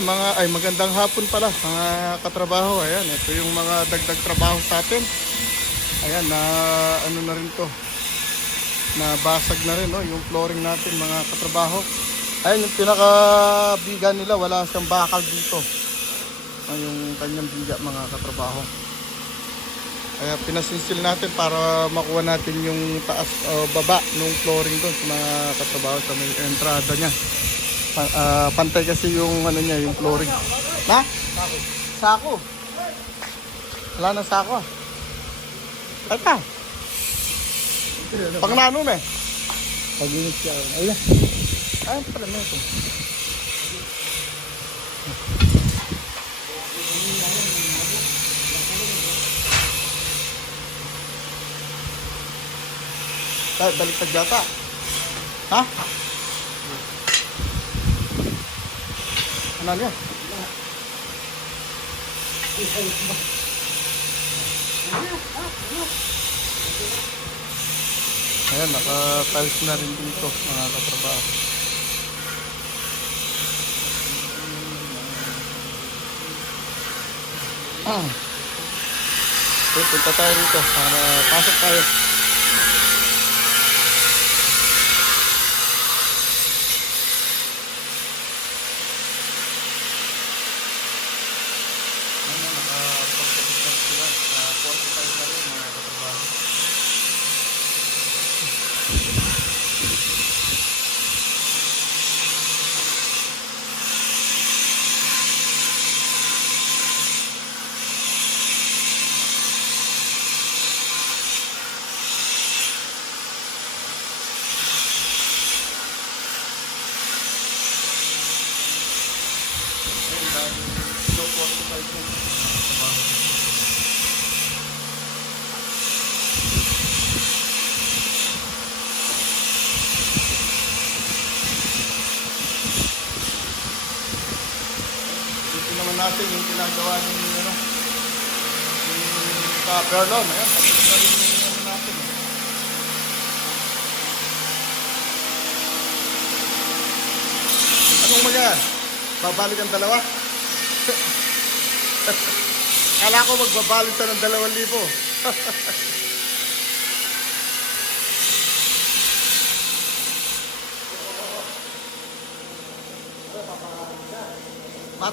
mga ay magandang hapon pala mga katrabaho. Ayan, ito yung mga dagdag trabaho sa atin. Ayan, na ano na rin to. Nabasag na rin no, yung flooring natin mga katrabaho. Ayan, yung pinakabiga nila, wala siyang bakal dito. Ay, yung kanyang biga mga katrabaho. Kaya pinasinsil natin para makuha natin yung taas o baba ng flooring doon sa mga katrabaho sa may entrada niya. Pa, ah, pantay kasi yung ano niya, yung flooring. Na? Sako. Wala na sako ah. Ay pa. Pang nanom eh. Pag-init siya. Ayun. Ay, pala na ito. Ay, baliktad yata. Ha? Ano niya? Ayan, naka-tiles na rin dito mga katrabaho. Ah. Okay, punta tayo rito para pasok tayo. Ayan, nakapagtapos na sila. Ah, 45 na rin mga katrabaho. Ayun, dahil kilo 45 na. Trabaho. Dito naman natin yung ginagawa ni ano, yung sa Berlon. Ayan, tapos na rin ano natin. eh. Anong mga Babalik ang dalawa? Kala ko magbabalik sa ng dalawang libo.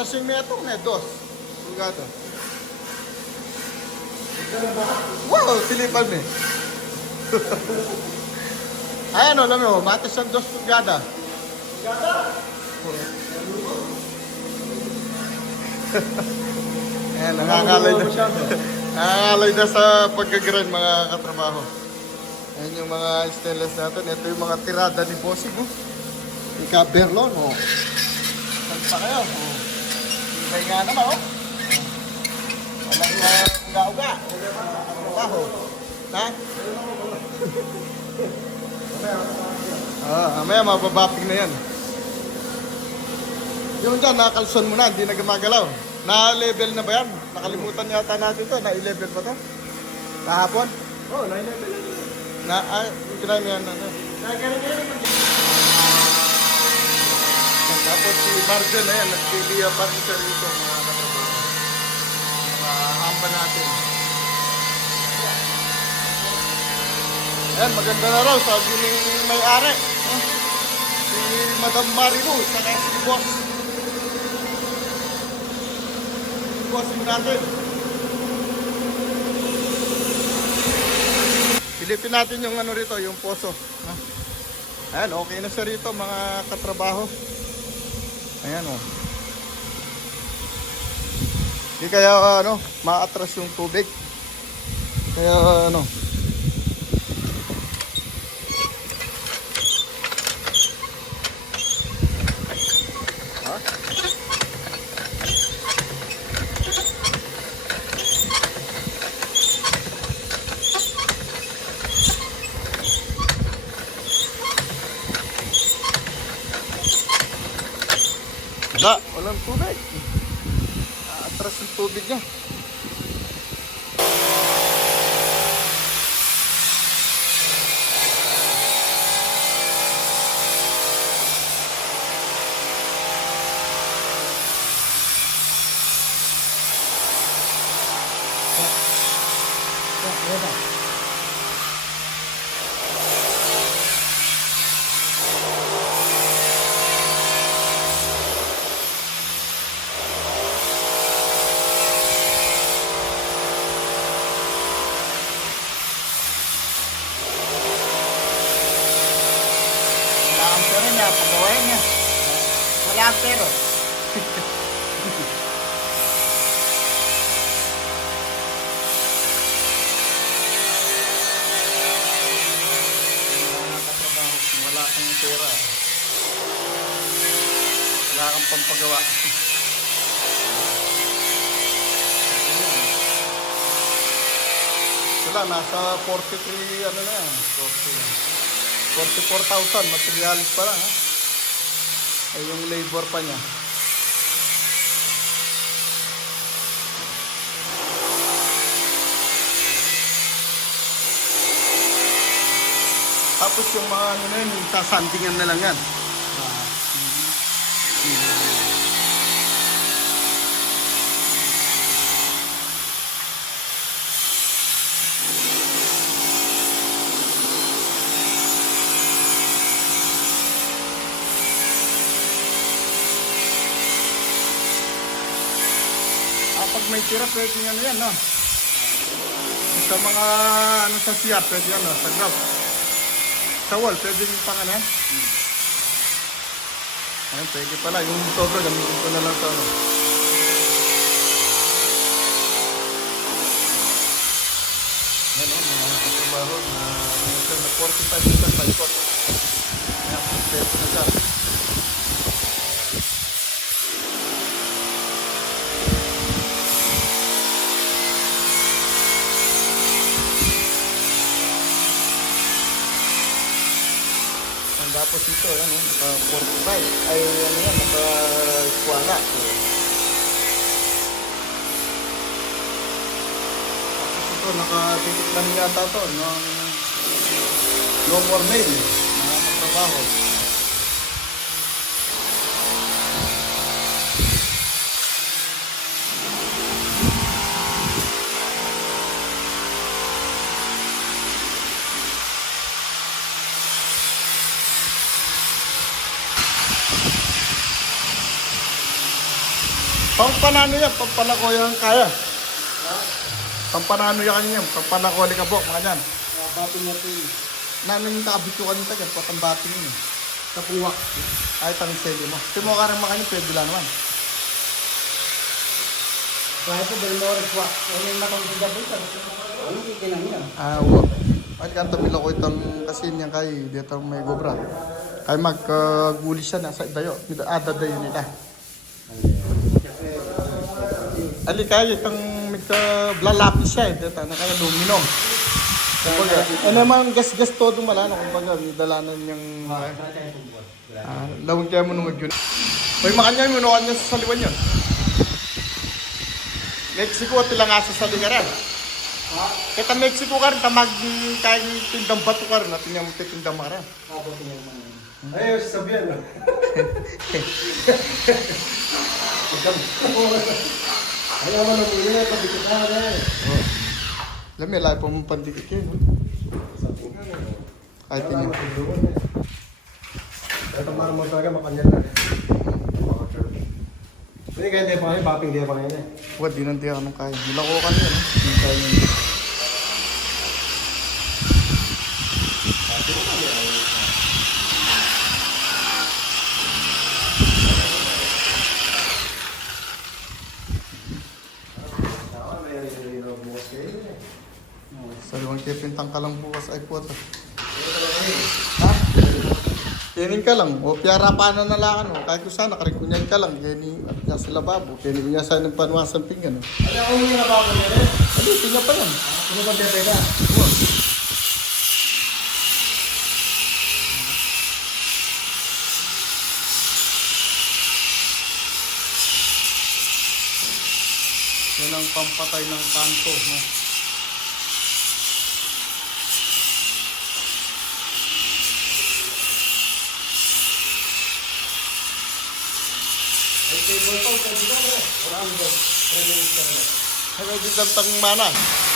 Matas yung metong eh, dos. Sugado. Wow, silipan eh. Ayan o, alam mo, matas ang dos pulgada. Ayan, nakakalay na. nakakalay na sa pagkagrind mga katrabaho. Ayan yung mga stainless natin. Ito yung mga tirada ni Bossing. Oh. Ika Berlon. Oh. Saan pa kayo? Oh. Ibay nga naman. Oh. Walang uh, uga-uga. Katrabaho. Ha? Ah, mamaya mababapping na yan. Yung dyan, nakalson mo na, hindi na gumagalaw. Na-level na ba yan? Nakalimutan yata natin to. Na-level ba to? Kahapon? Oh, 9 level. Na, ay, try mo yan. Ano. Tapos si Marjan na yan, nag-Kilia pa rin siya rito. Mga katrabaho. Natin. Ayan, maganda na raw, sabi ni may-ari. Si Madam Marilu, saka si Boss. Si Boss mo natin. Silipin natin yung ano rito, yung poso. Ayan, okay na siya rito mga katrabaho. Ayan o. Oh. Hindi kaya uh, ano, maatras yung tubig. Kaya ano. Ha? Wala, walang tubig. Atras yung tubig niya. rin na pagawain niya. Wala pero. Wala kang pera. Wala kang pampagawa. Wala, nasa 43, ano na yan, 40. 44,000, materialis pa lang, ha? Ay, yung labor pa niya. Tapos yung mga ano na yun, sasandingan na lang yan. May tira, pwede ano yan, no? Sa mga ano sa siya, pwede yan, no? Sa graph. Sa wall, pwede yung pang ano yan? Ayun, pwede pala. Yung sobra, gamitin ko na lang sa ano. Yan, oh, mga katrabaho na na 45% by court. Ayan, kompleto na siya. Ang tapos ito, ano, naka 45. Ay, ano yan, naka kuwala. Tapos ito, nakadikit lang yata to, no, no more mail, mga katrabaho. Pampanano yan, pampalako yan kaya. Pampanano yan kanyan, pampalako likabok, mga yan. Bating niya ito eh. Namin nakabito ka nito yan, patambating yun. Kapuwak. Ay, tanong sili mo. Kasi mo karang makanya, pwede lang naman. Kaya ito, bali mo oras wak. Ano yung matang sa gabi? Ano kikinang yan? Ah, wo. Ay, kanto milo ko itong kasi niya kay dito may gobra. Kay magkaguli siya nasa dayo. Ada dayo nila. Ali kaya itong magka-blalapis siya eh. Dito na kaya lumino. Kumbaga, ano naman gas-gas todo malano. Kumbaga, dalanan niyang... Ah, lawag kaya mo nung yun. May makanya mo nung kanya sa saliwan yun. Mexico, tilangasa sa lingaran. Kita Mexico ka rin, tamag kahit tindang bato ka rin, natin yung tindang mara. Ayaw, sasabihan no? Ayaw mo nang ulit, pabikit na na eh. Alam mo, lahat pa mong pandikit yun. Kahit yun. mo eh. Ito marmol talaga, makanya na eh. Hindi kaya hindi pa ngayon, bating hindi pa ngayon eh. Huwag, di nanti ako nung kaya. Nilako ka niya, no? Hindi kaya yun. Sa kipintang ka lang bukas ay ito. Ha? Kinin ka lang. O piyara pa na nalangan mo. Kahit kung sana, karikunyay ka lang. Kini, at niya sa lababo. Kini niya sa ng panuwasan pinggan. No? Ano ang mga bago niya eh? Ano, tingnan pa yan. Ano ba tiyan pwede? Yan ang pampatay ng kanto. No? Ay, table to, pwede ka na eh. Marami ba? Release ka na. Ano din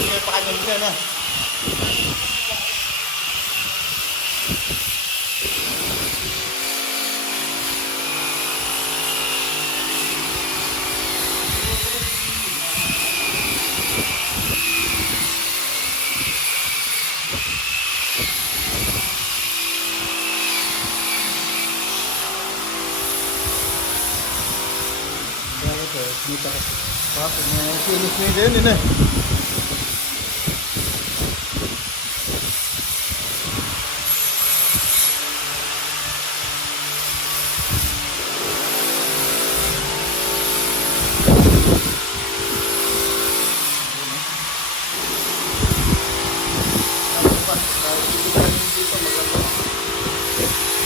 Baboy kayo pa kanyang dyan ah. Bakit eh? Dito kasi. Bakit? May kinis niya din yun eh.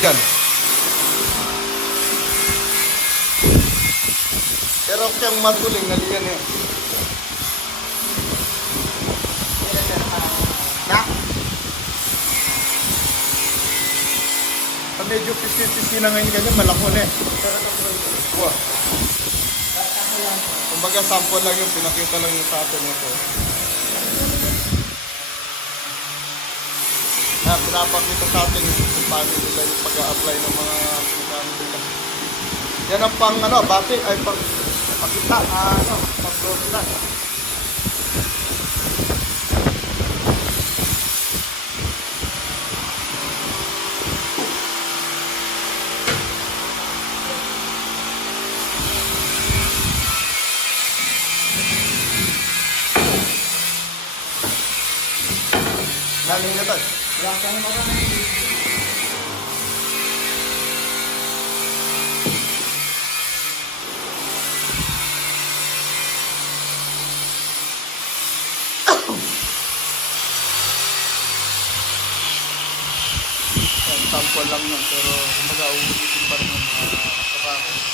Yan. Pero kung matuling naliyan eh. Na? Pag medyo pisi-pisi na ngayon kanya, malako na eh. Wow. Kumbaga sample lang yung pinakita lang yung sa atin ito. Na, pinapakita sa atin kung paano nila yung pag-a-apply ng mga nila. Yan ang pang ano, bati ay pang pakita, ah, ano, nila. Namin na to. Yan, sample lang yun, pero kumbaga uulitin pa rin yung mga trabaho.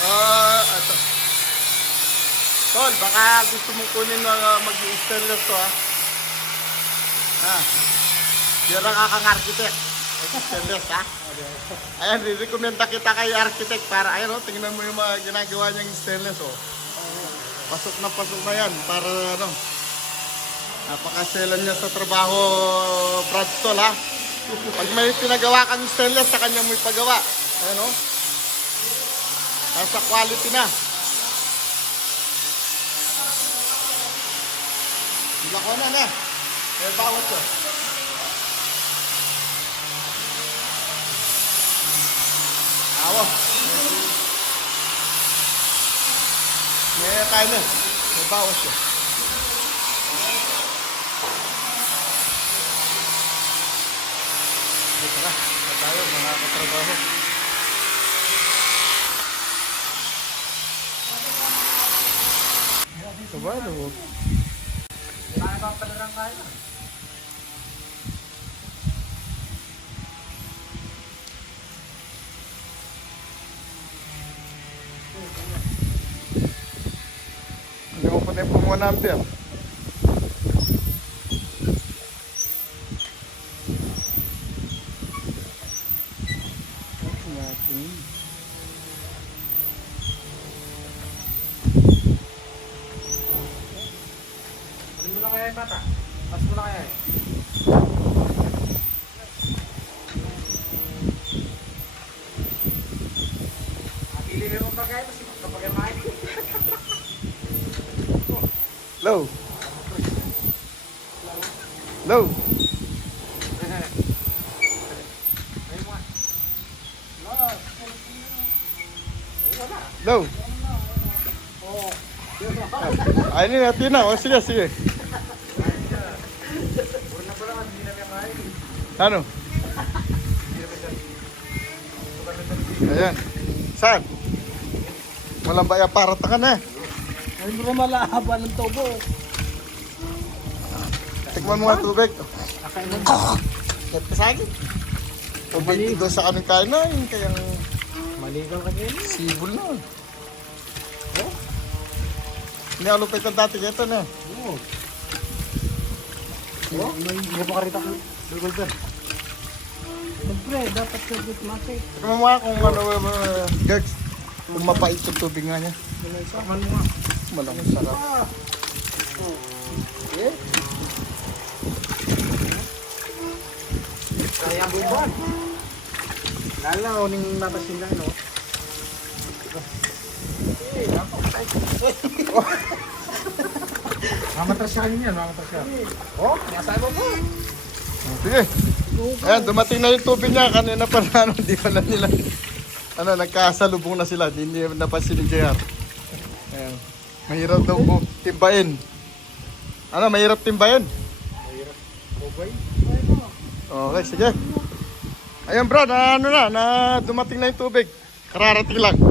Ah, ito. Tol, baka gusto mong kunin na uh, mag-stainless to ha. Ah. Yan ang akang architect. Stainless ha. Ayan, re-recommenda kita kay architect para, ayan o, tingnan mo yung mga ginagawa niyang stainless o. Pasok na pasok na yan para ano. Napakaselan niya sa trabaho, Brad Tol ha. Pag may pinagawa kang stainless, sa kanya mo ipagawa. Ayan o. Nasa quality na. Lakonan na. May bawat yun. Awa. May tayo na. May bawat yun. Ito na. Ito tayo mga katrabaho. Sabado. Hindi mo pa tayo pumuha number. Natin. Ano mo na kaya yung bata? Pas mo na kaya eh. Akili mo ba kaya? Kasi kapag yung main. Low. Low. Low. Ay, ini natin na. O, sige, sige. Ano? Ayan. Saan? Walang baya para ka na. Ay, bro, malahaba ng tubo. Tikman mo nga tubig. Kakainin. Kahit pasagin. Tubig doon sa kaming kain na. Yung kayang Maligaw ka din. sibol na. Oh? Hindi ako lupit ang dati. Ito na. Oo. Oh, may may pakarita ko. Ka. Siyempre, dapat sa mati. Tikman mo nga kung ano, uh, Gergs. Kung mapait yung tubig nga niya. Sakman mo nga. Malamang sarap. Eh? Kaya buwan. Lalo na, uning mabasin lang, no? Mamatras siya kanina mamatras siya. Oh, masabi mo po. Sige. Ayan, dumating na yung tubig niya. Kanina pa na, ano, di pa na nila. Ano, nagkasalubong na sila. Di niya napansin ni JR. Ayan. Mahirap daw po timbain. Ano, mahirap timbain? Bobay. Okay, sige. Ayun bro, na ano na, na dumating na yung tubig. Kararating lang.